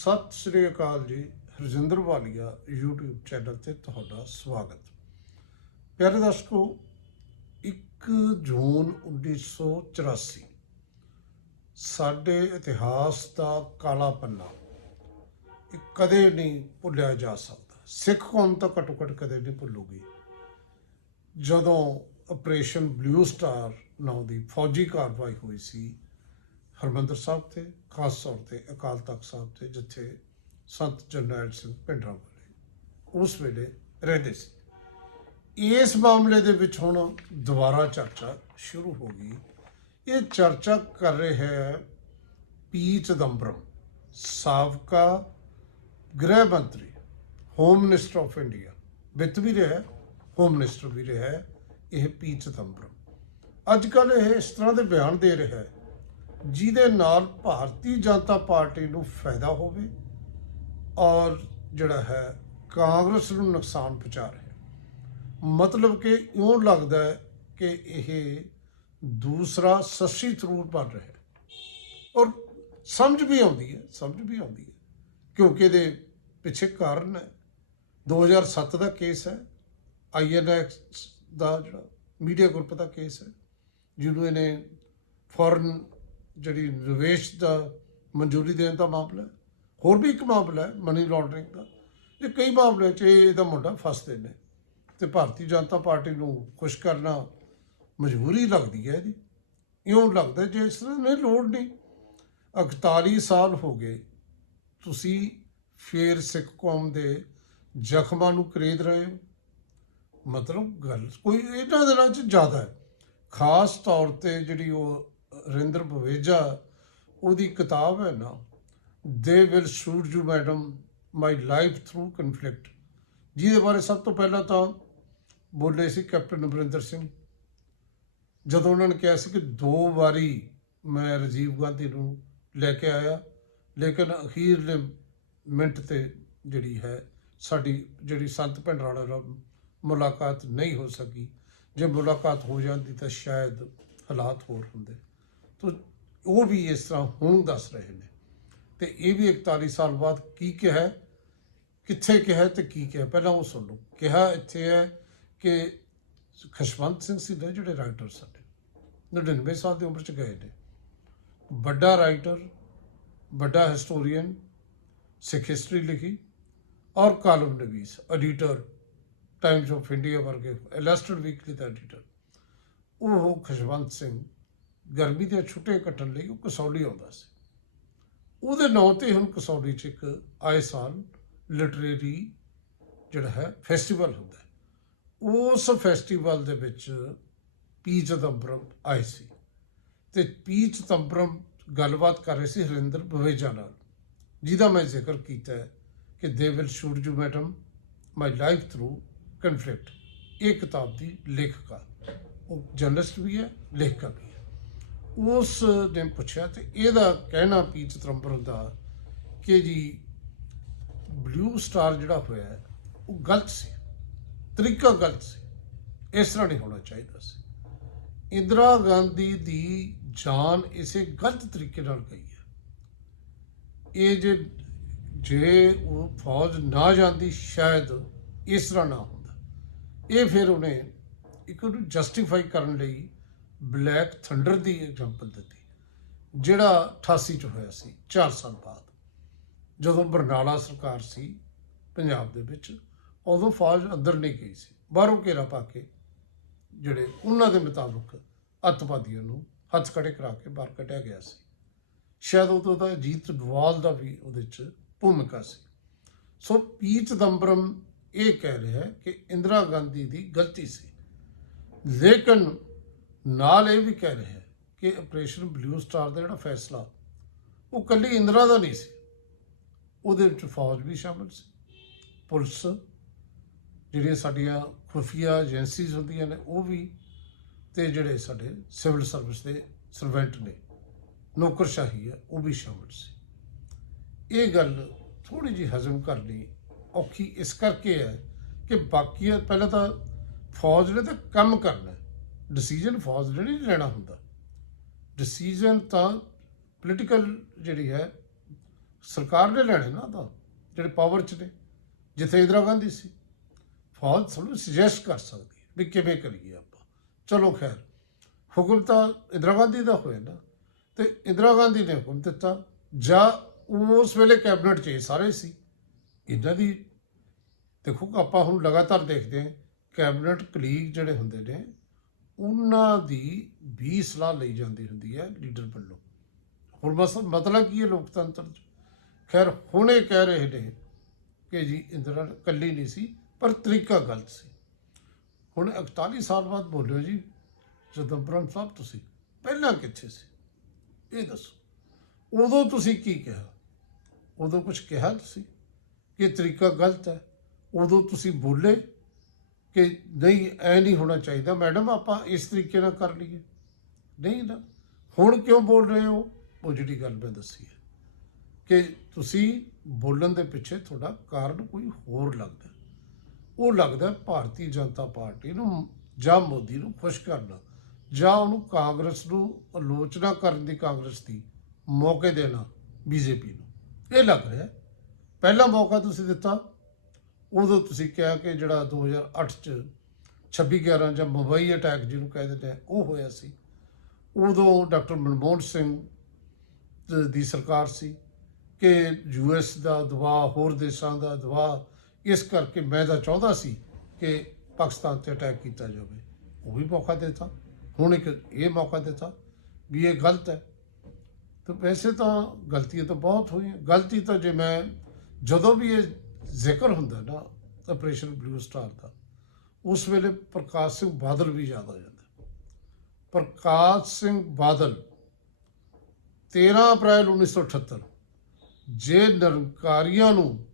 ਸਤਿ ਸ੍ਰੀ ਅਕਾਲ ਜੀ, ਹਰਜਿੰਦਰ ਵਾਲੀਆ YouTube channel ਤੇ ਤੁਹਾਡਾ ਸਵਾਗਤ। ਪਿਆਰੇ ਦਰਸ਼ਕੋ 1 ਜੂਨ 1984 ਸਾਡੇ ਇਤਿਹਾਸ ਦਾ ਕਾਲਾ ਪੰਨਾ, ਇਹ ਕਦੇ ਨਹੀਂ ਭੁੱਲਿਆ ਜਾ ਸਕਦਾ। ਸਿੱਖ ਕੌਮ ਤਾਂ ਘੱਟੋ ਘੱਟ ਕਦੇ ਨਹੀਂ ਭੁੱਲੂਗੀ। ਜਦੋਂ ਆਪਰੇਸ਼ਨ ਬਲੂ ਸਟਾਰ ਨਾਂ ਦੀ ਫੌਜੀ ਕਾਰਵਾਈ ਹੋਈ ਸੀ ਹਰਮੰਦਰ ਸਾਹਿਬ ਤੇ, ਖਾਸ ਤੌਰ ਤੇ ਅਕਾਲ ਤਖਤ ਸਾਹਿਬ ਤੇ, ਜਿੱਥੇ ਸੰਤ ਜਰਨੈਲ ਸਿੰਘ ਭਿੰਡਰਾਂ ਵਾਲੇ ਉਸ ਵੇਲੇ ਰਹਿੰਦੇ ਸੀ। ਇਸ ਮਾਮਲੇ ਦੇ ਵਿੱਚ ਹੁਣ ਦੁਬਾਰਾ ਚਰਚਾ ਸ਼ੁਰੂ ਹੋ ਗਈ। ਇਹ ਚਰਚਾ ਕਰ ਰਹੇ ਹੈ ਪੀ ਚਦੰਬਰਮ, ਸਾਬਕਾ ਗ੍ਰਹਿ ਮੰਤਰੀ ਹੋਮ ਮਿਨਿਸਟਰ ਆਫ ਇੰਡੀਆ ਵਿੱਤ ਵੀ ਰਿਹਾ ਹੋਮ ਮਿਨਿਸਟਰ ਵੀ ਰਿਹਾ ਇਹ ਪੀ ਚਦੰਬਰਮ। ਅੱਜ ਕੱਲ ਇਹ ਇਸ ਤਰ੍ਹਾਂ ਦੇ ਬਿਆਨ ਦੇ ਰਿਹਾ ਹੈ ਜਿਹਦੇ ਨਾਲ ਭਾਰਤੀ ਜਨਤਾ ਪਾਰਟੀ ਨੂੰ ਫਾਇਦਾ ਹੋਵੇ ਔਰ ਜਿਹੜਾ ਹੈ ਕਾਂਗਰਸ ਨੂੰ ਨੁਕਸਾਨ ਪਹੁੰਚਾ ਰਿਹਾ ਮਤਲਬ ਕਿ ਇਉਂ ਲੱਗਦਾ ਹੈ ਕਿ ਇਹ ਦੂਸਰਾ ਸੱਸੀ ਥਰੂਰ ਬਣ ਰਿਹਾ ਔਰ ਸਮਝ ਵੀ ਆਉਂਦੀ ਹੈ, ਸਮਝ ਵੀ ਆਉਂਦੀ ਹੈ, ਕਿਉਂਕਿ ਇਹਦੇ ਪਿੱਛੇ ਕਾਰਨ ਹੈ। 2007 ਦਾ ਕੇਸ ਹੈ ਆਈਐਨਐਕਸ ਦਾ ਜਿਹੜਾ ਮੀਡੀਆ ਗਰੁੱਪ ਦਾ ਕੇਸ ਹੈ, ਜਿਹਨੂੰ ਇਹਨੇ ਫੋਰਨ ਜਿਹੜੀ ਨਿਵੇਸ਼ ਦਾ ਮਨਜ਼ੂਰੀ ਦੇਣ ਦਾ ਮਾਮਲਾ ਹੋਰ ਵੀ ਇੱਕ ਮਾਮਲਾ ਹੈ ਮਨੀ ਲਾਂਡਰਿੰਗ ਦਾ। ਇਹ ਕਈ ਮਾਮਲਿਆਂ 'ਚ ਇਹ- ਇਹਦਾ ਮੁੰਡਾ ਫਸਦੇ ਨੇ ਤੇ ਭਾਰਤੀ ਜਨਤਾ ਪਾਰਟੀ ਨੂੰ ਖੁਸ਼ ਕਰਨਾ ਮਜਬੂਰੀ ਲੱਗਦੀ ਹੈ ਇਹਦੀ। ਇਉਂ ਲੱਗਦਾ ਜੇ ਇਸ ਤਰ੍ਹਾਂ ਨਹੀਂ ਲੋੜ ਨਹੀਂ 41 ਸਾਲ ਹੋ ਗਏ, ਤੁਸੀਂ ਫੇਰ ਸਿੱਖ ਕੌਮ ਦੇ ਜ਼ਖਮਾਂ ਨੂੰ ਖਰੀਦ ਰਹੇ ਹੋ। ਮਤਲਬ ਗੱਲ ਕੋਈ ਇਹਨਾਂ ਦਿਨਾਂ 'ਚ ਜ਼ਿਆਦਾ ਹੈ। ਖਾਸ ਤੌਰ ਤੇ ਜਿਹੜੀ ਉਹ ਰਿੰਦਰ ਬਵੇਜਾ ਉਹਦੀ ਕਿਤਾਬ ਹੈ ਨਾ they will shoot you madam my life through conflict ਜਿਹਦੇ ਬਾਰੇ ਸਭ ਤੋਂ ਪਹਿਲਾਂ ਤਾਂ ਬੋਲੇ ਸੀ ਕੈਪਟਨ ਅਮਰਿੰਦਰ ਸਿੰਘ। ਜਦੋਂ ਉਹਨਾਂ ਨੇ ਕਿਹਾ ਸੀ ਕਿ ਦੋ ਵਾਰੀ ਮੈਂ ਰਾਜੀਵ ਗਾਂਧੀ ਨੂੰ ਲੈ ਕੇ ਆਇਆ, ਲੇਕਿਨ ਅਖੀਰਲੇ ਮਿੰਟ ਤੇ ਜਿਹੜੀ ਹੈ, ਸਾਡੀ ਜਿਹੜੀ ਸੰਤ ਭਿੰਡਰਾੜਾ ਨਾਲ ਮੁਲਾਕਾਤ ਨਹੀਂ ਹੋ ਸਕੀ। ਜੇ ਮੁਲਾਕਾਤ ਹੋ ਜਾਂਦੀ ਤਾਂ ਸ਼ਾਇਦ ਹਾਲਾਤ ਹੋਰ ਹੁੰਦੇ। ਤੋ ਉਹ ਵੀ ਇਸ ਤਰ੍ਹਾਂ ਹੁਣ ਦੱਸ ਰਹੇ ਨੇ। ਤੇ ਇਹ ਵੀ 41 ਸਾਲ ਬਾਅਦ ਕੀ ਕਿਹਾ ਕਿੱਥੇ ਕਿਹਾ ਹੈ ਤੇ ਕੀ ਕਿਹਾ ਪਹਿਲਾਂ ਉਹ ਸੁਣ ਲਓ। ਕਿਹਾ ਇੱਥੇ ਹੈ ਕਿ ਖਸਵੰਤ ਸਿੰਘ ਸੀ ਨੇ ਜਿਹੜੇ ਰਾਈਟਰ ਸਾਡੇ 99 ਸਾਲ ਦੀ ਉਮਰ ਚ ਗਏ ਨੇ। ਵੱਡਾ ਰਾਈਟਰ ਵੱਡਾ ਹਿਸਟੋਰੀਅਨ ਸਿੱਖ ਹਿਸਟਰੀ ਲਿਖੀ ਔਰ ਕਾਲਮ ਨਵੀਸ ਐਡੀਟਰ ਟਾਈਮਸ ਆਫ ਇੰਡੀਆ ਵਰਗੇ ਇਲਸਟਰਡ ਵੀਕਲੀ ਦਾ ਐਡੀਟਰ ਉਹ ਖਸ਼ਵੰਤ ਸਿੰਘ ਗਰਮੀ ਦੀਆਂ ਛੁੱਟੀਆਂ ਕੱਟਣ ਲਈ ਉਹ ਕਸੌਲੀ ਆਉਂਦਾ ਸੀ। ਉਹਦੇ ਨਾਂ ਤੇ ਹੁਣ ਕਸੌਲੀ 'ਚ ਇੱਕ ਆਏ ਸਾਲ ਲਿਟਰੇਰੀ ਜਿਹੜਾ ਹੈ ਫੈਸਟੀਵਲ ਹੁੰਦਾ ਉਸ ਫੈਸਟੀਵਲ ਦੇ ਵਿੱਚ ਪੀ ਚਦੰਬਰਮ ਆਏ ਸੀ ਤੇ ਪੀ ਚਦੰਬਰਮ ਗੱਲਬਾਤ ਕਰ ਰਹੇ ਸੀ ਹਰਿੰਦਰ ਬਵੇਜਾ ਨਾਲ, ਜਿਹਦਾ ਮੈਂ ਜ਼ਿਕਰ ਕੀਤਾ ਹੈ ਕਿ they will shoot you madam my life through conflict ਇਹ ਕਿਤਾਬ ਦੀ ਲੇਖਕਾ, ਉਹ ਜਰਨਲਿਸਟ ਵੀ ਹੈ, ਲੇਖਕਾ ਵੀ ਉਸ ਨੇ ਪੁੱਛਿਆ ਤੇ ਇਹਦਾ ਕਹਿਣਾ ਪੀ ਚਤਰੰਬਰਮ ਦਾ ਕਿ ਜੀ ਬਲੂ ਸਟਾਰ ਜਿਹੜਾ ਹੋਇਆ ਉਹ ਗਲਤ ਸੀ, ਤਰੀਕਾ ਗਲਤ ਸੀ, ਇਸ ਤਰ੍ਹਾਂ ਨਹੀਂ ਹੋਣਾ ਚਾਹੀਦਾ ਸੀ। ਇੰਦਰਾ ਗਾਂਧੀ ਦੀ ਜਾਨ ਇਸੇ ਗਲਤ ਤਰੀਕੇ ਨਾਲ ਗਈ ਹੈ। ਇਹ ਜੇ ਜੇ ਉਹ ਫੌਜ ਨਾ ਜਾਂਦੀ, ਸ਼ਾਇਦ ਇਸ ਤਰ੍ਹਾਂ ਨਾ ਹੁੰਦਾ। ਇਹ ਫਿਰ ਉਹਨੇ ਇੱਕ ਨੂੰ ਜਸਟੀਫਾਈ ਕਰਨ ਲਈ ਬਲੈਕ ਥੰਡਰ ਦੀ ਐਗਜ਼ਾਮਪਲ ਦਿੱਤੀ, ਜਿਹੜਾ 88 ਚ ਹੋਇਆ ਸੀ 4 ਸਾਲ ਬਾਅਦ। ਜਦੋਂ ਬਰਨਾਲਾ ਸਰਕਾਰ ਸੀ, ਪੰਜਾਬ ਦੇ ਵਿੱਚ, ਉਦੋਂ ਫੌਜ ਅੰਦਰ ਨਹੀਂ ਗਈ ਸੀ। ਬਾਹਰੋਂ ਘੇਰਾ ਪਾ ਕੇ, ਜਿਹੜੇ ਉਹਨਾਂ ਦੇ ਮੁਤਾਬਕ ਅੱਤਵਾਦੀਆਂ ਨੂੰ ਹੱਥ ਖੜੇ ਕਰਾ ਕੇ ਬਾਹਰ ਕੱਢਿਆ ਗਿਆ ਸੀ। ਸ਼ਾਇਦ ਉਦੋਂ ਤਾਂ ਜੀਤ ਡਵਾਲ ਦਾ ਵੀ ਉਹਦੇ 'ਚ ਭੂਮਿਕਾ ਸੀ। ਸੋ ਪੀ ਚਿਦੰਬਰਮ ਇਹ ਕਹਿ ਰਿਹਾ ਕਿ ਇੰਦਰਾ ਗਾਂਧੀ ਦੀ ਗਲਤੀ ਸੀ। ਲੇਕਿਨ ਨਾਲ ਇਹ ਵੀ ਕਹਿ ਰਿਹਾ ਹੈ ਕਿ ਆਪਰੇਸ਼ਨ ਬਲੂ ਸਟਾਰ ਦਾ ਜਿਹੜਾ ਫੈਸਲਾ, ਉਹ ਕੱਲੀ ਇੰਦਰਾ ਦਾ ਨਹੀਂ ਸੀ। ਉਹਦੇ ਵਿੱਚ ਫੌਜ ਵੀ ਸ਼ਾਮਲ ਸੀ, ਪੁਲਿਸ, ਜਿਹੜੀਆਂ ਸਾਡੀਆਂ ਖੁਫੀਆ ਏਜੰਸੀਜ਼ ਹੁੰਦੀਆਂ ਨੇ, ਉਹ ਵੀ ਤੇ ਜਿਹੜੇ ਸਾਡੇ ਸਿਵਲ ਸਰਵਿਸ ਦੇ ਸਰਵੈਂਟ ਨੇ, ਨੌਕਰਸ਼ਾਹੀ ਹੈ, ਉਹ ਵੀ ਸ਼ਾਮਲ ਸੀ। ਇਹ ਗੱਲ ਥੋੜੀ ਜਿਹੀ ਹਜ਼ਮ ਕਰਨੀ ਔਖੀ ਇਸ ਕਰਕੇ ਹੈ ਕਿ ਬਾਕੀ ਪਹਿਲਾਂ ਤਾਂ ਫੌਜ ਨੇ ਤਾਂ ਕੰਮ ਕਰਨਾ ਡਿਸੀਜਨ ਫੌਜ ਨੇ ਨਹੀਂ ਲੈਣਾ ਹੁੰਦਾ। ਡਿਸੀਜਨ ਤਾਂ ਪੋਲੀਟੀਕਲ ਜਿਹੜੀ ਹੈ, ਸਰਕਾਰ ਨੇ ਲੈਣੇ ਨਾ ਤਾਂ, ਜਿਹੜੇ ਪਾਵਰ 'ਚ ਨੇ, ਜਿੱਥੇ ਇੰਦਰਾ ਗਾਂਧੀ ਸੀ। ਫੌਜ ਤੁਹਾਨੂੰ ਸੁਜੈਸਟ ਕਰ ਸਕਦੀ ਹੈ ਵੀ ਕਿਵੇਂ ਕਰੀਏ ਆਪਾਂ। ਚਲੋ ਖੈਰ, ਹੁਕਮ ਤਾਂ ਇੰਦਰਾ ਗਾਂਧੀ ਦਾ ਹੋਇਆ ਨਾ। ਤੇ ਇੰਦਰਾ ਗਾਂਧੀ ਨੇ ਹੁਕਮ ਦਿੱਤਾ, ਜਾਂ ਉਸ ਵੇਲੇ ਕੈਬਨਿਟ 'ਚ ਇਹ ਸਾਰੇ ਸੀ। ਇਹਨਾਂ ਦੀ, ਦੇਖੋ ਆਪਾਂ ਹੁਣ ਲਗਾਤਾਰ ਦੇਖਦੇ ਹਾਂ ਕੈਬਨਿਟ ਕਲੀਗ ਜਿਹੜੇ ਹੁੰਦੇ ਨੇ ਉਹਨਾਂ ਦੀ ਵੀ ਸਲਾਹ ਲਈ ਜਾਂਦੀ ਹੁੰਦੀ ਹੈ ਲੀਡਰ ਵੱਲੋਂ। ਹੁਣ ਬਸ ਮਤਲਬ ਕੀ ਹੈ ਲੋਕਤੰਤਰ 'ਚ? ਖੈਰ, ਹੁਣ ਇਹ ਕਹਿ ਰਹੇ ਨੇ ਕਿ ਜੀ ਇੰਦਰਾ ਕੱਲੀ ਨਹੀਂ ਸੀ, ਪਰ ਤਰੀਕਾ ਗਲਤ ਸੀ। ਹੁਣ 41 ਸਾਲ ਬਾਅਦ ਬੋਲਿਓ ਜੀ ਚਦੰਬਰਮ ਸਾਹਿਬ ਤੁਸੀਂ ਪਹਿਲਾਂ ਕਿੱਥੇ ਸੀ? ਇਹ ਦੱਸੋ। ਉਦੋਂ ਤੁਸੀਂ ਕੀ ਕਿਹਾ? ਉਦੋਂ ਕੁਝ ਕਿਹਾ ਤੁਸੀਂ ਕਿ ਤਰੀਕਾ ਗਲਤ ਹੈ? ਉਦੋਂ ਤੁਸੀਂ ਬੋਲੇ ਕਿ ਨਹੀਂ, ਐ ਨਹੀਂ ਹੋਣਾ ਚਾਹੀਦਾ। ਮੈਡਮ, ਆਪਾਂ ਇਸ ਤਰੀਕੇ ਨਾਲ ਕਰ ਲਈਏ। ਨਹੀਂ ਨਾ। ਹੁਣ ਕਿਉਂ ਬੋਲ ਰਹੇ ਹੋ? ਉਹ ਜਿਹੜੀ ਗੱਲ ਮੈਂ ਦੱਸੀ ਹੈ ਕਿ ਤੁਸੀਂ ਬੋਲਣ ਦੇ ਪਿੱਛੇ ਤੁਹਾਡਾ ਕਾਰਨ ਕੋਈ ਹੋਰ ਲੱਗਦਾ ਉਹ ਲੱਗਦਾ ਭਾਰਤੀ ਜਨਤਾ ਪਾਰਟੀ ਨੂੰ ਜਾਂ ਮੋਦੀ ਨੂੰ ਖੁਸ਼ ਕਰਨਾ ਜਾਂ ਉਹਨੂੰ ਕਾਂਗਰਸ ਨੂੰ ਆਲੋਚਨਾ ਕਰਨ ਦੀ ਕਾਂਗਰਸ ਦੀ ਮੌਕੇ ਦੇਣਾ, ਬੀਜੇਪੀ ਨੂੰ। ਇਹ ਲੱਗ ਰਿਹਾ ਪਹਿਲਾ ਮੌਕਾ ਤੁਸੀਂ ਦਿੱਤਾ। ਉਦੋਂ ਤੁਸੀਂ ਕਿਹਾ ਕਿ ਜਿਹੜਾ 2008 ਚ 26 11 ਜਾਂ ਮੁੰਬਈ ਅਟੈਕ ਜਿਹਨੂੰ ਕਹਿ ਦਿੰਦੇ ਆ, ਉਹ ਹੋਇਆ ਸੀ। ਉਦੋਂ ਡਾਕਟਰ ਮਨਮੋਹਨ ਸਿੰਘ ਦੀ ਸਰਕਾਰ ਸੀ ਕਿ ਯੂਐਸ ਦਾ ਦਬਾਅ, ਹੋਰ ਦੇਸ਼ਾਂ ਦਾ ਦਬਾਅ, ਇਸ ਕਰਕੇ ਮੈਂ ਤਾਂ ਚਾਹੁੰਦਾ ਸੀ ਕਿ ਪਾਕਿਸਤਾਨ ਤੇ ਅਟੈਕ ਕੀਤਾ ਜਾਵੇ। ਉਹ ਵੀ ਮੌਕਾ ਦਿੱਤਾ। ਹੁਣ ਇੱਕ ਇਹ ਮੌਕਾ ਦਿੱਤਾ ਵੀ ਇਹ ਗਲਤ ਹੈ। ਤਾਂ ਵੈਸੇ ਤਾਂ ਗਲਤੀਆਂ ਤਾਂ ਬਹੁਤ ਹੋਈਆਂ। ਗਲਤੀ ਤਾਂ ਜੇ ਮੈਂ ਜਦੋਂ ਵੀ ਇਹ ਜ਼ਿਕਰ ਹੁੰਦਾ ਨਾ ਆਪਰੇਸ਼ਨ ਬਲੂ ਸਟਾਰ ਦਾ। ਉਸ ਵੇਲੇ ਪ੍ਰਕਾਸ਼ ਸਿੰਘ ਬਾਦਲ ਵੀ ਯਾਦ ਆ ਜਾਂਦਾ। ਪ੍ਰਕਾਸ਼ ਸਿੰਘ ਬਾਦਲ 13 ਅਪ੍ਰੈਲ 1978 ਜੇ ਨਿਰੰਕਾਰੀਆਂ ਨੂੰ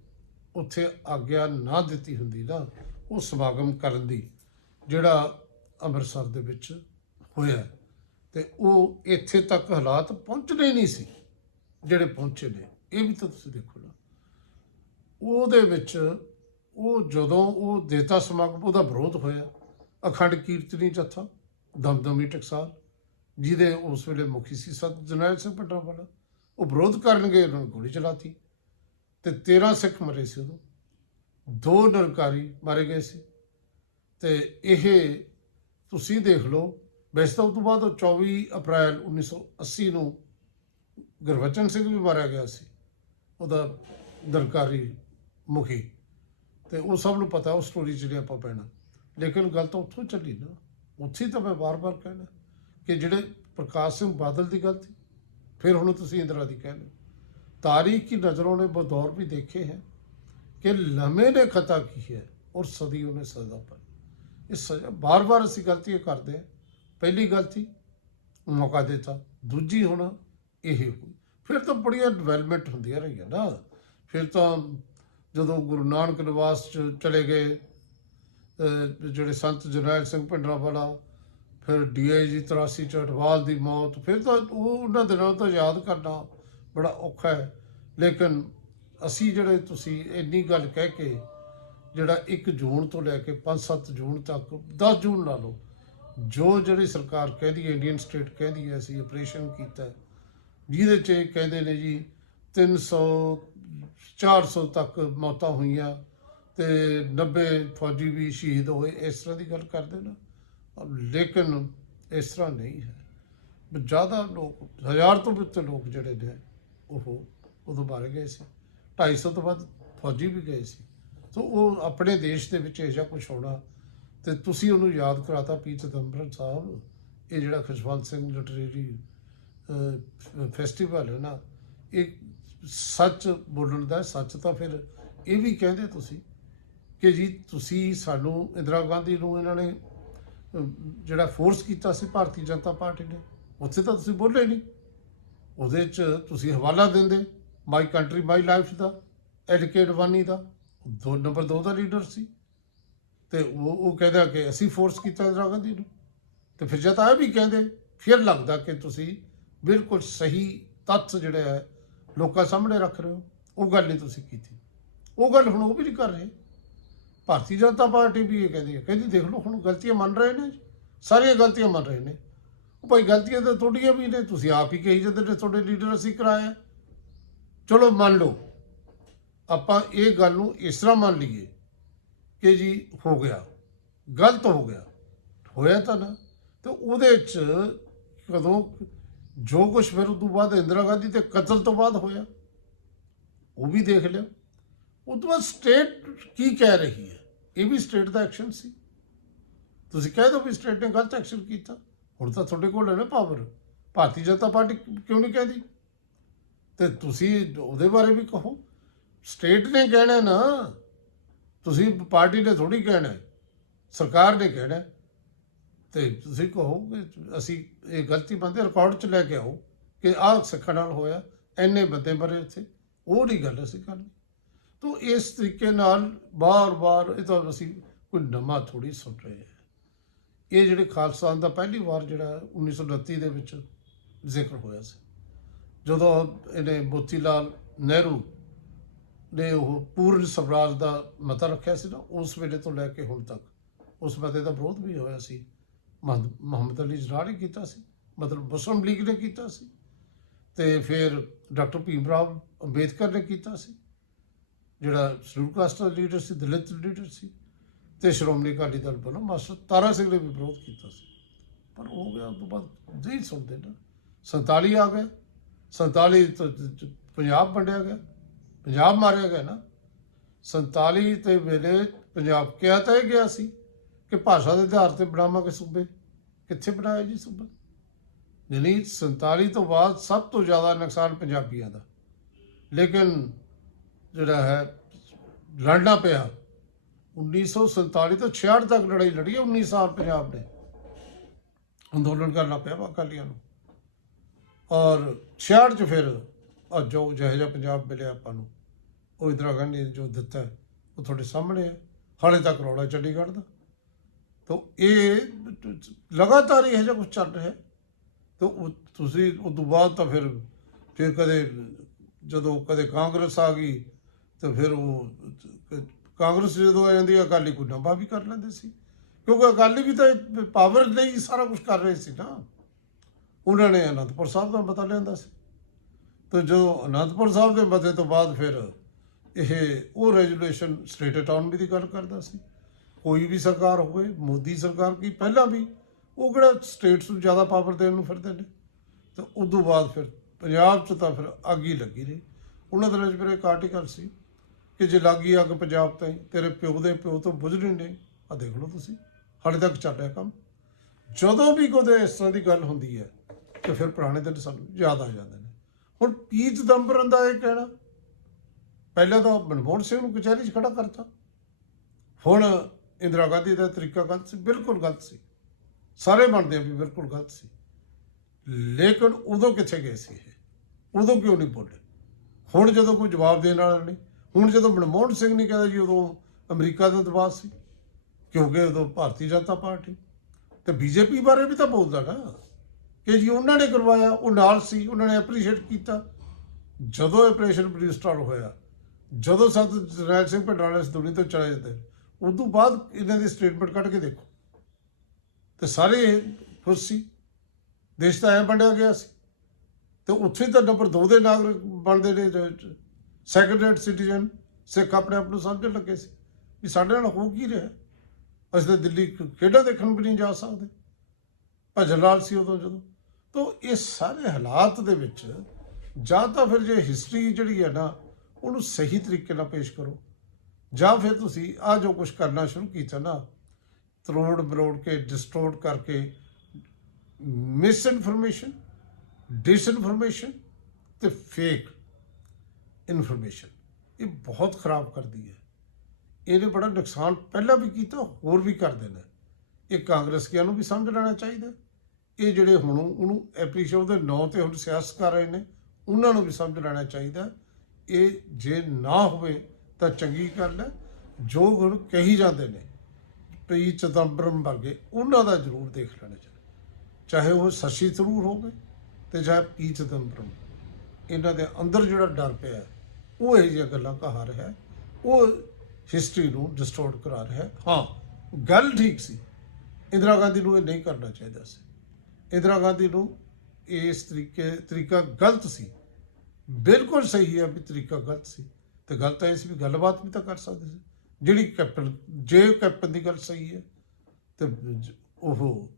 ਉੱਥੇ ਆਗਿਆ ਨਾ ਦਿੱਤੀ ਹੁੰਦੀ ਨਾ, ਉਹ ਸਮਾਗਮ ਕਰਨ ਦੀ ਜਿਹੜਾ ਅੰਮ੍ਰਿਤਸਰ ਦੇ ਵਿੱਚ ਹੋਇਆ। ਤੇ ਉਹ ਇੱਥੇ ਤੱਕ ਹਾਲਾਤ ਪਹੁੰਚਣੇ ਨਹੀਂ ਸੀ, ਜਿਹੜੇ ਪਹੁੰਚੇ ਨੇ। ਇਹ ਵੀ ਤਾਂ ਤੁਸੀਂ ਦੇਖੋ ਨਾ। ਉਹਦੇ ਵਿੱਚ ਉਹ ਜਦੋਂ ਉਹ ਦੇਤਾ ਸਮਾਗਮ, ਉਹਦਾ ਵਿਰੋਧ ਹੋਇਆ। ਅਖੰਡ ਕੀਰਤਨੀ ਜਥਾ ਦਮਦਮੀ ਟਕਸਾਲ, ਜਿਹਦੇ ਉਸ ਵੇਲੇ ਮੁਖੀ ਸੀ ਸਤ ਜਰਨੈਲ ਸਿੰਘ ਵਾਲਾ ਉਹ ਵਿਰੋਧ ਕਰਨਗੇ, ਉਹਨਾਂ ਨੂੰ ਗੋਲੀ ਚਲਾਤੀ ਤੇ 13 ਸਿੱਖ ਮਰੇ ਸੀ ਉਦੋਂ। ਦੋ ਨਰਕਾਰੀ ਮਾਰੇ ਗਏ ਸੀ ਤੇ ਇਹ ਤੁਸੀਂ ਦੇਖ ਲਓ, ਵੈਸੇ ਤਾਂ ਉਸ ਤੋਂ ਬਾਅਦ ਉਹ 24 ਅਪ੍ਰੈਲ 1980 ਨੂੰ ਗੁਰਬਚਨ ਸਿੰਘ ਵੀ ਮਾਰਿਆ ਗਿਆ ਸੀ। ਉਹਦਾ ਨਿਰੰਕਾਰੀ ਮੁਖੀ। ਤੇ ਉਹ ਸਭ ਨੂੰ ਪਤਾ, ਉਹ ਸਟੋਰੀ ਜਿਹੜੀ ਆਪਾਂ ਪੈਣਾ। ਲੇਕਿਨ ਗੱਲ ਤਾਂ ਉੱਥੋਂ ਚੱਲੀ ਨਾ। ਉੱਥੇ ਤਾਂ ਮੈਂ ਵਾਰ-ਵਾਰ ਕਹਿਣਾ ਕਿ ਜਿਹੜੇ ਪ੍ਰਕਾਸ਼ ਸਿੰਘ ਬਾਦਲ ਦੀ ਗੱਲ ਸੀ, ਫਿਰ ਹੁਣ ਤੁਸੀਂ ਇੰਦਰਾ ਦੀ ਕਹਿ ਲਓ। ਤਾਰੀਖ ਕੀ ਨਜ਼ਰੋਂ ਨੇ ਬਦੌਰ ਵੀ ਦੇਖੇ ਹੈ ਕਿ ਲੰਮੇ ਨੇ ਖਤਾ ਕੀ ਹੈ ਔਰ ਸਦੀਓ ਨੇ ਸਜ਼ਾ ਪਾਈ। ਇਸ ਸਜ਼ਾ ਬਾਰ-ਬਾਰ ਅਸੀਂ ਗਲਤੀਆਂ ਕਰਦੇ ਹਾਂ। ਪਹਿਲੀ ਗਲਤੀ ਮੌਕਾ ਦਿੱਤਾ। ਦੂਜੀ ਹੋਣਾ ਇਹ ਹੋਈ। ਫਿਰ ਤਾਂ ਬੜੀਆਂ ਡਿਵੈਲਪਮੈਂਟ ਹੁੰਦੀਆਂ ਰਹੀਆਂ ਨਾ। ਫਿਰ ਤਾਂ ਜਦੋਂ ਗੁਰੂ ਨਾਨਕ ਨਿਵਾਸ ਚ ਚਲੇ ਗਏ ਜਿਹੜੇ ਸੰਤ ਜਰਨੈਲ ਸਿੰਘ ਭਿੰਡਰਾਂਵਾਲਾ, ਫਿਰ ਡੀਆਈਜੀ 83 ਚ ਅਟਵਾਲ ਦੀ ਮੌਤ, ਫਿਰ ਤਾਂ ਉਹ ਉਹਨਾਂ ਦਿਨਾਂ ਨੂੰ ਤਾਂ ਯਾਦ ਕਰਨਾ ਬੜਾ ਔਖਾ ਹੈ। ਲੇਕਿਨ ਅਸੀਂ ਜਿਹੜੇ ਤੁਸੀਂ ਇੰਨੀ ਗੱਲ ਕਹਿ ਕੇ ਜਿਹੜਾ 1 ਜੂਨ ਤੋਂ ਲੈ ਕੇ 5-7 ਜੂਨ ਤੱਕ 10 ਜੂਨ ਲਾ ਲਓ, ਜੋ ਜਿਹੜੀ ਸਰਕਾਰ ਕਹਿੰਦੀ ਹੈ, ਇੰਡੀਅਨ ਸਟੇਟ ਕਹਿੰਦੀ ਹੈ, ਅਸੀਂ ਆਪਰੇਸ਼ਨ ਕੀਤਾ ਜਿਹਦੇ 'ਚ ਕਹਿੰਦੇ ਨੇ ਜੀ 300 400 ਤੱਕ ਮੌਤਾਂ ਹੋਈਆਂ ਤੇ 90 ਫੌਜੀ ਵੀ ਸ਼ਹੀਦ ਹੋਏ, ਇਸ ਤਰ੍ਹਾਂ ਦੀ ਗੱਲ ਕਰਦੇ ਨਾ ਲੇਕਿਨ ਇਸ ਤਰ੍ਹਾਂ ਨਹੀਂ ਹੈ। ਜ਼ਿਆਦਾ ਲੋਕ, ਹਜ਼ਾਰ ਤੋਂ ਵੀ ਉੱਤੇ ਲੋਕ ਜਿਹੜੇ ਨੇ, ਉਹ ਉਦੋਂ ਮਾਰੇ ਗਏ ਸੀ। 250 ਤੋਂ ਵੱਧ ਫੌਜੀ ਵੀ ਗਏ ਸੀ। ਸੋ ਉਹ ਆਪਣੇ ਦੇਸ਼ ਦੇ ਵਿੱਚ ਇਹ ਜਿਹਾ ਕੁਝ ਹੋਣਾ, ਤੇ ਤੁਸੀਂ ਉਹਨੂੰ ਯਾਦ ਕਰਾਤਾ ਪੀ ਚਦੰਬਰਨ ਸਾਹਿਬ, ਇਹ ਜਿਹੜਾ ਖੁਸ਼ਵੰਤ ਸਿੰਘ ਲਿਟਰੇਰੀ ਫੈਸਟੀਵਲ ਹੈ ਨਾ, ਇਹ ਸੱਚ ਬੋਲਣ ਦਾ, ਸੱਚ ਤਾਂ ਫਿਰ ਇਹ ਵੀ ਕਹਿੰਦੇ ਤੁਸੀਂ ਕਿ ਜੀ ਤੁਸੀਂ ਸਾਨੂੰ ਇੰਦਰਾ ਗਾਂਧੀ ਨੂੰ ਇਹਨਾਂ ਨੇ ਜਿਹੜਾ ਫੋਰਸ ਕੀਤਾ ਸੀ ਭਾਰਤੀ ਜਨਤਾ ਪਾਰਟੀ ਨੇ, ਉੱਥੇ ਤਾਂ ਤੁਸੀਂ ਬੋਲੇ ਨਹੀਂ। ਉਹਦੇ ਚ ਤੁਸੀਂ ਹਵਾਲਾ ਦਿੰਦੇ ਮਾਈ ਕੰਟਰੀ ਮਾਈ ਲਾਈਫ ਦਾ ਐਡਿਕੇਟ ਵਾਨੀ ਦਾ, ਦੋ ਨੰਬਰ 2 ਦਾ ਲੀਡਰ ਸੀ। ਤੇ ਉਹ ਉਹ ਕਹਿੰਦਾ ਕਿ ਅਸੀਂ ਫੋਰਸ ਕੀਤਾ ਇੰਦਰਾ ਗਾਂਧੀ ਨੂੰ। ਤੇ ਫਿਰ ਜਦ ਆ ਵੀ ਕਹਿੰਦੇ, ਫਿਰ ਲੱਗਦਾ ਕਿ ਤੁਸੀਂ ਬਿਲਕੁਲ ਸਹੀ ਤੱਥ ਜਿਹੜਾ ਹੈ ਲੋਕਾਂ ਸਾਹਮਣੇ ਰੱਖ ਰਹੇ ਹੋ। ਉਹ ਗੱਲ ਨਹੀਂ ਤੁਸੀਂ ਕੀਤੀ। ਉਹ ਗੱਲ ਹੁਣ ਉਹ ਵੀ ਨਹੀਂ ਕਰ ਰਹੇ। ਭਾਰਤੀ ਜਨਤਾ ਪਾਰਟੀ ਵੀ ਇਹ ਕਹਿੰਦੀ ਹੈ। ਕਹਿੰਦੀ ਦੇਖ ਲਓ, ਹੁਣ ਗਲਤੀਆਂ ਮੰਨ ਰਹੇ ਨੇ ਸਾਰੀਆਂ ਗਲਤੀਆਂ ਮੰਨ ਰਹੇ ਨੇ। ਉਹ ਭਾਈ ਗਲਤੀਆਂ ਤਾਂ ਤੁਹਾਡੀਆਂ ਵੀ ਨੇ। ਤੁਸੀਂ ਆਪ ਹੀ ਕਹੀ ਜਾਂਦੇ ਨੇ ਤੁਹਾਡੇ ਲੀਡਰ ਅਸੀਂ ਕਰਾਇਆ। ਚਲੋ ਮੰਨ ਲਓ। ਆਪਾਂ ਇਹ ਗੱਲ ਨੂੰ ਇਸ ਤਰ੍ਹਾਂ ਮੰਨ ਲਈਏ ਕਿ ਜੀ ਹੋ ਗਿਆ। ਗਲਤ ਹੋ ਗਿਆ। ਹੋਇਆ ਤਾਂ ਨਾ। ਤੇ ਉਹਦੇ ਚ ਕਦੋਂ ਜੋ ਕੁਝ ਫਿਰ ਉਸ ਤੋਂ ਬਾਅਦ ਇੰਦਰਾ ਗਾਂਧੀ ਤੇ ਕਤਲ ਤੋਂ ਬਾਅਦ ਹੋਇਆ, ਉਹ ਵੀ ਦੇਖ ਲਿਆ। ਉਹ ਤੋਂ ਬਾਅਦ ਸਟੇਟ ਕੀ ਕਹਿ ਰਹੀ ਹੈ? ਇਹ ਵੀ ਸਟੇਟ ਦਾ ਐਕਸ਼ਨ ਸੀ। ਤੁਸੀਂ ਕਹਿ ਦਿਓ ਵੀ ਸਟੇਟ ਨੇ ਗਲਤ ਐਕਸ਼ਨ ਕੀਤਾ। ਹੁਣ ਤਾਂ ਤੁਹਾਡੇ ਕੋਲ ਹੈ ਨਾ ਪਾਵਰ ਭਾਰਤੀ ਜਨਤਾ ਪਾਰਟੀ ਕਿਉਂ ਨਹੀਂ ਕਹਿੰਦੀ? ਤੇ ਤੁਸੀਂ ਉਹਦੇ ਬਾਰੇ ਵੀ ਕਹੋ। ਸਟੇਟ ਨੇ ਕਹਿਣਾ ਨਾ, ਤੁਸੀਂ ਪਾਰਟੀ ਨੇ ਥੋੜੀ ਕਹਿਣਾ ਸਰਕਾਰ ਨੇ ਕਹਿਣਾ ਤੇ ਤੁਸੀਂ ਕਹੋ ਕਿ ਅਸੀਂ ਇਹ ਗਲਤੀ ਬੰਦੇ ਰਿਕਾਰਡ 'ਚ ਲੈ ਕੇ ਆਓ ਕਿ ਆਹ ਸਿੱਖਾਂ ਨਾਲ ਹੋਇਆ ਐਨੇ ਬੰਦੇ ਮਰੇ ਉੱਥੇ ਉਹ ਨਹੀਂ ਗੱਲ ਅਸੀਂ ਕਰਨੀ। ਤੋ ਇਸ ਤਰੀਕੇ ਨਾਲ ਬਾਰ-ਬਾਰ ਇਹ ਤਾਂ ਅਸੀਂ ਕੋਈ ਨਵਾਂ ਥੋੜੀ ਸੁਣ ਰਹੇ ਹਾਂ। ਇਹ ਜਿਹੜੇ ਖਾਲਸਾ ਦਾ ਪਹਿਲੀ ਵਾਰ ਜਿਹੜਾ 1929 ਦੇ ਵਿੱਚ ਜ਼ਿਕਰ ਹੋਇਆ ਸੀ, ਜਦੋਂ ਇਹਨੇ ਮੋਤੀ ਲਾਲ ਨਹਿਰੂ ਨੇ ਉਹ ਪੂਰਨ ਸਵਰਾਜ ਦਾ ਮਤਾ ਰੱਖਿਆ ਸੀ ਨਾ, ਉਸ ਵੇਲੇ ਤੋਂ ਲੈ ਕੇ ਹੁਣ ਤੱਕ, ਉਸ ਮਤੇ ਦਾ ਵਿਰੋਧ ਵੀ ਹੋਇਆ ਸੀ। ਮੁਹੰਮਦ ਮੁਹੰਮਦ ਅਲੀ ਜਨਾਹ ਨੇ ਕੀਤਾ ਸੀ। ਮਤਲਬ ਮੁਸਲਿਮ ਲੀਗ ਨੇ ਕੀਤਾ ਸੀ। ਤੇ ਫਿਰ ਡਾਕਟਰ ਭੀਮ ਰਾਵ ਅੰਬੇਦਕਰ ਨੇ ਕੀਤਾ ਸੀ। ਜਿਹੜਾ ਸ਼ਡਿਊਲ ਕਾਸਟ ਦਾ ਲੀਡਰ ਸੀ, ਦਲਿਤ ਲੀਡਰ ਸੀ ਤੇ ਸ਼੍ਰੋਮਣੀ ਅਕਾਲੀ ਦਲ ਵੱਲੋਂ ਮਾਸਟਰ ਤਾਰਾ ਸਿੰਘ ਨੇ ਵੀ ਵਿਰੋਧ ਕੀਤਾ ਸੀ। ਪਰ ਹੋ ਗਿਆ ਤੋਂ ਬਾਅਦ ਨਹੀਂ ਸੁਣਦੇ ਨਾ। 47 ਆ ਗਿਆ 47 ਤੋਂ ਪੰਜਾਬ ਵੰਡਿਆ ਗਿਆ। ਪੰਜਾਬ ਮਾਰਿਆ ਗਿਆ ਨਾ। 47 ਤੇ ਵੇਲੇ ਪੰਜਾਬ ਕਿਹਾ ਤਾਂ ਇਹ ਗਿਆ ਸੀ ਕਿ ਭਾਸ਼ਾ ਦੇ ਆਧਾਰ ਤੇ ਬਣਾਵਾਂਗੇ ਸੂਬੇ। ਕਿੱਥੇ ਬਣਾਇਆ ਜੀ ਸੂਬਾ? ਯਾਨੀ 47 ਤੋਂ ਬਾਅਦ ਸਭ ਤੋਂ ਜ਼ਿਆਦਾ ਨੁਕਸਾਨ ਪੰਜਾਬੀਆਂ ਦਾ। ਲੇਕਿਨ ਜਿਹੜਾ ਹੈ, ਲੜਨਾ ਪਿਆ। 1947 ਤੋਂ 66 ਤੱਕ ਲੜਾਈ ਲੜੀ ਹੈ 19 ਸਾਲ ਪੰਜਾਬ ਨੇ। ਅੰਦੋਲਨ ਕਰਨਾ ਪਿਆ ਅਕਾਲੀਆਂ ਨੂੰ। ਔਰ 66 ਚ ਫਿਰ ਅੱਜ ਜੋ ਜਿਹੋ ਜਿਹਾ ਪੰਜਾਬ ਮਿਲਿਆ ਆਪਾਂ ਨੂੰ। ਉਹ ਇੰਦਰਾ ਗਾਂਧੀ ਨੇ ਜੋ ਦਿੱਤਾ, ਉਹ ਤੁਹਾਡੇ ਸਾਹਮਣੇ ਹੈ। ਹਾਲੇ ਤੱਕ ਰੌਲਾ ਚੰਡੀਗੜ੍ਹ ਦਾ। ਤਾਂ ਇਹ ਲਗਾਤਾਰ ਇਹ ਜਿਹਾ ਕੁਝ ਚੱਲ ਰਿਹਾ। ਤਾਂ ਉਹ ਤੁਸੀਂ ਉਸ ਤੋਂ ਬਾਅਦ ਤਾਂ ਫਿਰ ਜੇ ਕਦੇ ਜਦੋਂ ਕਦੇ ਕਾਂਗਰਸ ਆ ਗਈ, ਤਾਂ ਫਿਰ ਉਹ ਕਾਂਗਰਸ ਜਦੋਂ ਆ ਜਾਂਦੀ, ਅਕਾਲੀ ਕੋਈ ਨੰਬਾ ਵੀ ਕਰ ਲੈਂਦੇ ਸੀ। ਕਿਉਂਕਿ ਅਕਾਲੀ ਵੀ ਤਾਂ ਪਾਵਰ ਲਈ ਸਾਰਾ ਕੁਝ ਕਰ ਰਹੇ ਸੀ ਨਾ। ਉਹਨਾਂ ਨੇ ਅਨੰਦਪੁਰ ਸਾਹਿਬ ਦਾ ਮਤਾ ਲਿਆਂਦਾ ਸੀ। ਤੇ ਜਦੋਂ ਅਨੰਦਪੁਰ ਸਾਹਿਬ ਦੇ ਮਤੇ ਤੋਂ ਬਾਅਦ ਫਿਰ ਇਹ ਉਹ ਰੈਜੂਲੇਸ਼ਨ ਸਟੇਟ ਅਟਾਰਨਮੀ ਦੀ ਗੱਲ ਕਰਦਾ ਸੀ। ਕੋਈ ਵੀ ਸਰਕਾਰ ਹੋਵੇ, ਮੋਦੀ ਸਰਕਾਰ ਕੀ ਪਹਿਲਾਂ ਵੀ ਉਹ ਕਿਹੜਾ ਸਟੇਟਸ ਨੂੰ ਜ਼ਿਆਦਾ ਪਾਵਰ ਦੇਣ ਨੂੰ ਫਿਰਦੇ ਨੇ? ਤੇ ਉਦੋਂ ਬਾਅਦ ਫਿਰ ਪੰਜਾਬ 'ਚ ਤਾਂ ਫਿਰ ਅੱਗ ਹੀ ਲੱਗੀ ਰਹੀ। ਉਹਨਾਂ ਦੇ ਵਿੱਚ ਫਿਰ ਇੱਕ ਆਰਟੀਕਲ ਸੀ ਕਿ ਜੇ ਲੱਗੀ ਅੱਗ ਪੰਜਾਬ ਤਾਈਂ, ਤੇਰੇ ਪਿਓ ਦੇ ਪਿਓ ਤੋਂ ਬੁਝਣੀ ਨੇ। ਆ ਦੇਖ ਲਓ ਤੁਸੀਂ, ਹਾਲੇ ਤੱਕ ਚੱਲ ਰਿਹਾ ਕੰਮ। ਜਦੋਂ ਵੀ ਕੋਈ ਇਸ ਤਰ੍ਹਾਂ ਦੀ ਗੱਲ ਹੁੰਦੀ ਹੈ ਤੇ ਫਿਰ ਪੁਰਾਣੇ ਦਿਨ ਸਾਨੂੰ ਯਾਦ ਆ ਜਾਂਦੇ ਨੇ। ਹੁਣ ਪੀ ਚਦੰਬਰਨ ਦਾ ਇਹ ਕਹਿਣਾ, ਪਹਿਲਾਂ ਤਾਂ ਮਨਮੋਹਨ ਸਿੰਘ ਨੂੰ ਕਚਹਿਰੀ 'ਚ ਖੜਾ ਕਰਤਾ। ਹੁਣ ਇੰਦਰਾ ਗਾਂਧੀ ਦਾ ਤਰੀਕਾ ਗਲਤ ਸੀ, ਬਿਲਕੁਲ ਗਲਤ ਸੀ। ਸਾਰੇ ਮੰਨਦੇ ਆ ਵੀ ਬਿਲਕੁਲ ਗਲਤ ਸੀ। ਲੇਕਿਨ ਉਦੋਂ ਕਿੱਥੇ ਗਏ ਸੀ ਇਹ? ਉਦੋਂ ਕਿਉਂ ਨਹੀਂ ਬੋਲੇ? ਹੁਣ ਜਦੋਂ ਕੋਈ ਜਵਾਬ ਦੇਣ ਵਾਲਾ ਨਹੀਂ, ਹੁਣ ਜਦੋਂ ਮਨਮੋਹਨ ਸਿੰਘ ਨਹੀਂ ਕਹਿੰਦਾ ਜੀ ਉਦੋਂ ਅਮਰੀਕਾ ਦਾ ਦਬਾਅ ਸੀ ਕਿਉਂਕਿ ਉਦੋਂ ਭਾਰਤੀ ਜਨਤਾ ਪਾਰਟੀ। ਤੇ ਬੀਜੇਪੀ ਬਾਰੇ ਵੀ ਤਾਂ ਬੋਲਦਾ ਨਾ ਕਿ ਜੀ ਉਹਨਾਂ ਨੇ ਕਰਵਾਇਆ, ਉਹ ਨਾਲ ਸੀ, ਉਹਨਾਂ ਨੇ ਐਪਰੀਸ਼ੀਏਟ ਕੀਤਾ। ਜਦੋਂ ਆਪਰੇਸ਼ਨ ਬਲੂ ਸਟਾਰ ਹੋਇਆ, ਜਦੋਂ ਸੰਤ ਜਰਨੈਲ ਸਿੰਘ ਭੰਡਾਰਾ ਇਸ ਦੁਨੀਆ ਤੋਂ ਚਲੇ ਜਾਂਦੇ ਉਦੋਂ ਬਾਅਦ ਇਹਨਾਂ ਦੀ ਸਟੇਟਮੈਂਟ ਕੱਢ ਕੇ ਦੇਖੋ। ਤੇ ਸਾਰੇ ਖੁਸ਼ ਸੀ। ਦੇਸ਼ ਤਾਂ ਐ ਵੰਡਿਆ ਗਿਆ ਸੀ। ਤੇ ਉੱਥੇ ਤਾਂ ਨੰਬਰ 2 ਦੇ ਨਾਗਰਿਕ ਬਣਦੇ ਨੇ ਸੈਕੰਡ ਸਿਟੀਜ਼ਨ ਸਿੱਖ ਆਪਣੇ ਆਪ ਨੂੰ ਸਮਝਣ ਲੱਗੇ ਸੀ ਵੀ ਸਾਡੇ ਨਾਲ ਹੋ ਕੀ ਰਿਹਾ। ਅਸੀਂ ਤਾਂ ਦਿੱਲੀ ਖੇਡਾਂ ਦੇਖਣ ਵੀ ਨਹੀਂ ਜਾ ਸਕਦੇ। ਭਜਨ ਲਾਲ ਸੀ ਉਦੋਂ ਜਦੋਂ। ਤੋਂ ਇਹ ਸਾਰੇ ਹਾਲਾਤ ਦੇ ਵਿੱਚ ਜਾਂ ਤਾਂ ਫਿਰ ਜੇ ਹਿਸਟਰੀ ਜਿਹੜੀ ਹੈ ਨਾ, ਉਹਨੂੰ ਸਹੀ ਤਰੀਕੇ ਨਾਲ ਪੇਸ਼ ਕਰੋ। ਜਾਂ ਫਿਰ ਤੁਸੀਂ ਆ ਜੋ ਕੁਝ ਕਰਨਾ ਸ਼ੁਰੂ ਕੀਤਾ ਨਾ, ਤਰੋੜ ਬਰੋੜ ਕੇ ਡਿਸਟੋਰਟ ਕਰਕੇ ਮਿਸ ਇਨਫੋਰਮੇਸ਼ਨ ਡਿਸਇਨਫੋਰਮੇਸ਼ਨ ਤੇ ਫੇਕ ਇਨਫੋਰਮੇਸ਼ਨ ਇਹ ਬਹੁਤ ਖਰਾਬ ਕਰਦੀ ਹੈ। ਇਹਨੇ ਬੜਾ ਨੁਕਸਾਨ ਪਹਿਲਾਂ ਵੀ ਕੀਤਾ, ਹੋਰ ਵੀ ਕਰਦੇ ਨੇ ਇਹ ਕਾਂਗਰਸੀਆਂ ਨੂੰ ਵੀ ਸਮਝ ਲੈਣਾ ਚਾਹੀਦਾ। ਇਹ ਜਿਹੜੇ ਹੁਣ ਉਹਨੂੰ ਐਪਰੀਸ਼ੀਏਟ ਦੇ ਨਾਂ ਤੇ ਹੁਣ ਸਿਆਸਤ ਕਰ ਰਹੇ ਨੇ, ਉਹਨਾਂ ਨੂੰ ਵੀ ਸਮਝ ਲੈਣਾ ਚਾਹੀਦਾ। ਇਹ ਜੇ ਨਾ ਹੋਵੇ ਤਾਂ ਚੰਗੀ ਗੱਲ ਹੈ, ਜੋ ਹੁਣ ਕਹੀ ਜਾਂਦੇ ਨੇ ਪੀ ਚਦੰਬਰਮ ਵਰਗੇ, ਉਹਨਾਂ ਦਾ ਜ਼ਰੂਰ ਦੇਖ ਲੈਣਾ ਚਾਹੀਦਾ। ਚਾਹੇ ਉਹ ਸ਼ਸ਼ੀ ਥਰੂਰ ਹੋਵੇ ਤੇ ਚਾਹੇ ਪੀ ਚਦੰਬਰਮ। ਇਹਨਾਂ ਦੇ ਅੰਦਰ ਜਿਹੜਾ ਡਰ ਪਿਆ, ਉਹ ਇਹ ਜਿਹੀਆਂ ਗੱਲਾਂ ਕਹਾ ਰਿਹਾ ਉਹ ਹਿਸਟਰੀ ਨੂੰ ਡਿਸਟੋਰਟ ਕਰਾ ਰਿਹਾ ਹਾਂ, ਗੱਲ ਠੀਕ ਸੀ। ਇੰਦਰਾ ਗਾਂਧੀ ਨੂੰ ਇਹ ਨਹੀਂ ਕਰਨਾ ਚਾਹੀਦਾ ਸੀ। ਇੰਦਰਾ ਗਾਂਧੀ ਨੂੰ ਇਸ ਤਰੀਕੇ, ਤਰੀਕਾ ਗਲਤ ਸੀ। ਬਿਲਕੁਲ ਸਹੀ ਹੈ ਵੀ ਤਰੀਕਾ ਗਲਤ ਸੀ। ਤੇ ਗਲਤ ਹੈ ਇਸ ਵੀ ਗੱਲਬਾਤ ਵੀ ਤਾਂ ਕਰ ਸਕਦੇ ਸੀ। ਜਿਹੜੀ ਕੈਪਟਨ ਜੇ ਕੈਪਟਨ ਦੀ ਗੱਲ ਸਹੀ ਹੈ, ਤੇ ਜ- ਉਹ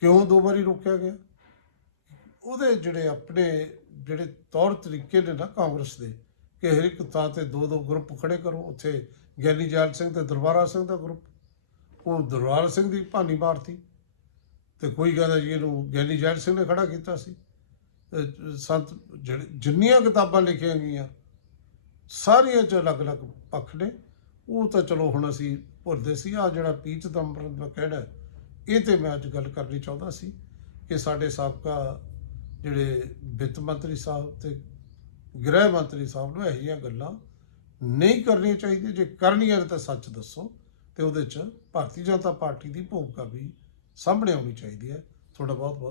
ਕਿਉਂ ਦੋ ਵਾਰੀ ਰੋਕਿਆ ਗਿਆ? ਉਹਦੇ ਜਿਹੜੇ ਆਪਣੇ ਜਿਹੜੇ ਤੌਰ ਤਰੀਕੇ ਨੇ ਨਾ ਕਾਂਗਰਸ ਦੇ, ਕਿ ਹਰ ਇੱਕ ਥਾਂ ਤੇ ਦੋ ਦੋ ਗਰੁੱਪ ਖੜੇ ਕਰੋ। ਉੱਥੇ ਗਿਆਨੀ ਜੈਲ ਸਿੰਘ ਤੇ ਦਰਬਾਰਾ ਸਿੰਘ ਦਾ ਗਰੁੱਪ। ਉਹ ਦਰਬਾਰਾ ਸਿੰਘ ਦੀ ਭਾਨੀ ਮਾਰਤੀ। ਤੇ ਕੋਈ ਕਹਿੰਦਾ ਜੀ ਇਹਨੂੰ ਗਿਆਨੀ ਜੈਲ ਸਿੰਘ ਨੇ ਖੜਾ ਕੀਤਾ ਸੀ। ਸੰਤ ਜਿਹੜੇ ਜਿੰਨੀਆਂ ਕਿਤਾਬਾਂ ਲਿਖੀਆਂ ਗਈਆਂ ਸਾਰੀਆਂ ਚ ਅਲੱਗ-ਅਲੱਗ ਪੱਖ ਨੇ। ਉਹ ਤਾਂ ਚਲੋ ਹੁਣ ਅਸੀਂ ਭੁੱਲਦੇ ਸੀ ਆ ਜਿਹੜਾ ਪੀ ਚਿਦੰਬਰਮ ਦਾ ਕਿਹੜਾ ਇਹ ਤੇ ਮੈਂ ਅੱਜ ਗੱਲ ਕਰਨੀ ਚਾਹੁੰਦਾ ਸੀ ਕਿ ਸਾਡੇ ਸਾਬਕਾ ਜਿਹੜੇ ਵਿੱਤ ਮੰਤਰੀ ਸਾਹਿਬ ਤੇ ਗ੍ਰਹਿ ਮੰਤਰੀ ਸਾਹਿਬ ਨੂੰ ਇਹੋ ਜਿਹੀਆਂ ਗੱਲਾਂ ਨਹੀਂ ਕਰਨੀਆਂ ਚਾਹੀਦੀਆਂ। ਜੇ ਕਰਨੀਆਂ ਤਾਂ ਸੱਚ ਦੱਸੋ ਤੇ ਉਹਦੇ ਚ ਭਾਰਤੀ ਜਨਤਾ ਪਾਰਟੀ ਦੀ ਭੂਮਿਕਾ ਵੀ ਸਾਹਮਣੇ ਆਉਣੀ ਚਾਹੀਦੀ ਹੈ। ਤੁਹਾਡਾ ਬਹੁਤ ਬਹੁਤ